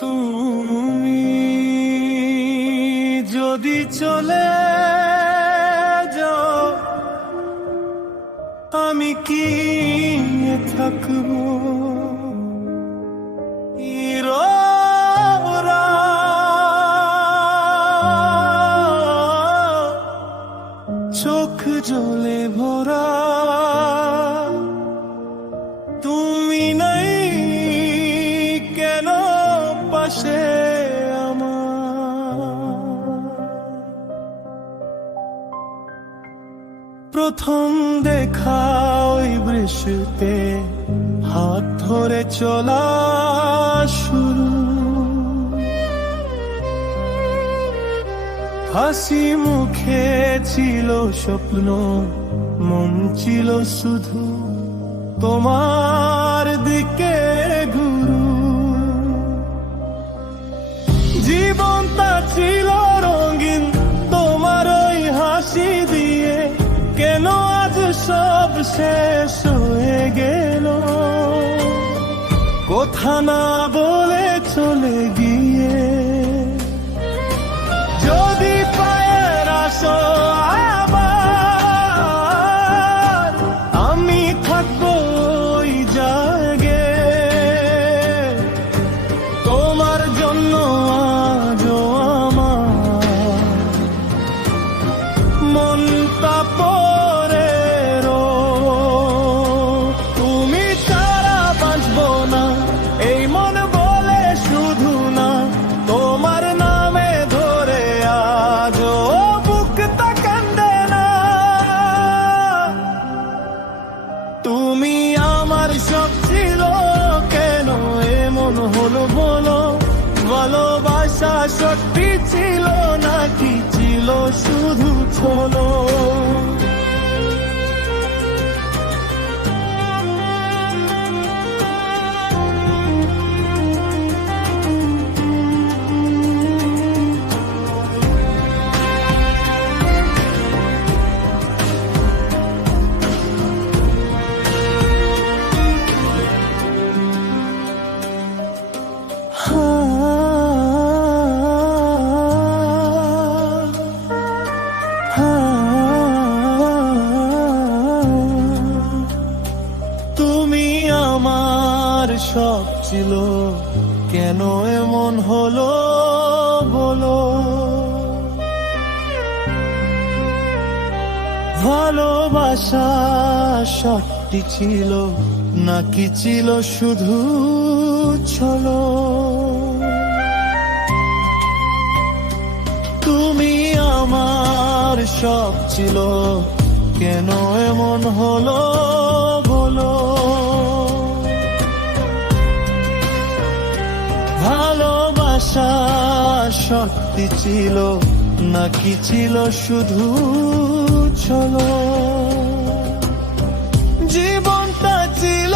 তুমি যদি চলে যাও আমি কি থাকবো চোখ জলে ভরা তুমি নাই কেন পাশে প্রথম দেখা ওই বৃষ্টিতে হাত ধরে চলা শুরু হাসি মুখে ছিল স্বপ্ন মন ছিল শুধু তোমার দিকে ঘুরু জীবনটা ছিল রঙিন তোমার ওই হাসি দিয়ে কেন আজ সব শেষ হয়ে গেল কথা না বলে চলে গিয়ে যদি পায়ের আসো আবার আমি থাকবো ওই জায়গে তোমার জন্য আজও আমার মনটা পড়ে তুমি ছাড়া বাঁচবো না এই মন বলে শুধু না তোমার নামে ধরে আজও বুকটা কান্দে না তুমি আমার সব ছিল কেন এমন হলো বলো ভালোবাসা সত্যি ছিল নাকি ছিল শুধু ছলো তুমি আমার সব ছিল কেন এমন হলো বলো ভালোবাসা সত্যি ছিল নাকি ছিল শুধু ছলো তুমি আমার সব ছিল কেন এমন হলো বলো ভালোবাসা সত্যি ছিল নাকি ছিল শুধু ছলো জীবনটা ছিল